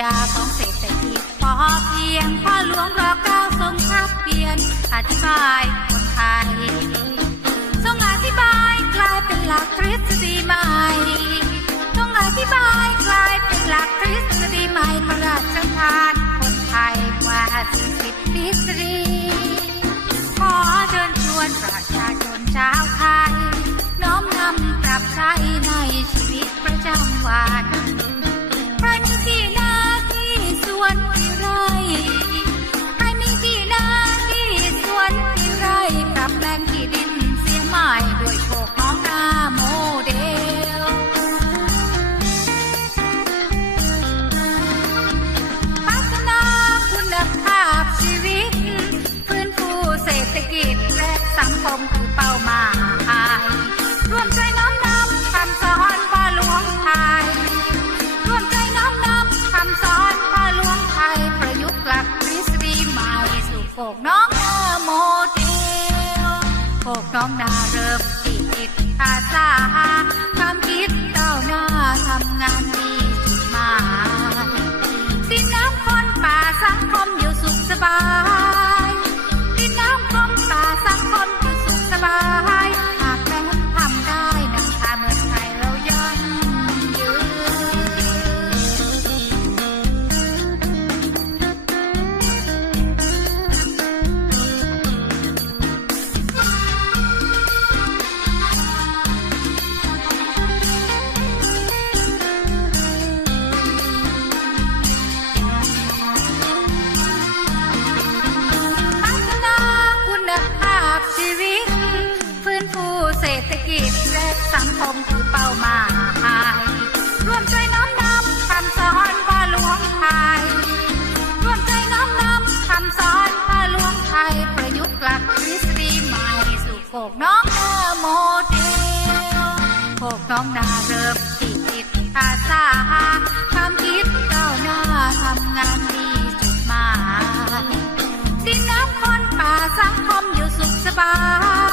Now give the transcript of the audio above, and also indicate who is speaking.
Speaker 1: ยงพ่อหลวงรอเก้าทรงทักเปลี่ยนอธิบายคนไทยทรงอธิบายกลายเป็นหลักทฤษฎีใหม่ทรงอธิบายกลายเป็นหลักทฤษฎีใหม่พระราชทานคนไทยกว่า40ทฤษฎีขอเชิญชวนประชาชนชาวไทยน้อมนำปรับใช้ในชีวิตประจำวัน กน้องนาโมเดลพวกน้องนาเริ่มติดจิตอาสาคำ กน้องนาโมเดลโคกน้องนาเริ่มติดติดอาสาความคิดก้าวหน้าทำงานดีจุดหมายดินน้ำคนป่าสังคมอยู่สุขสบาย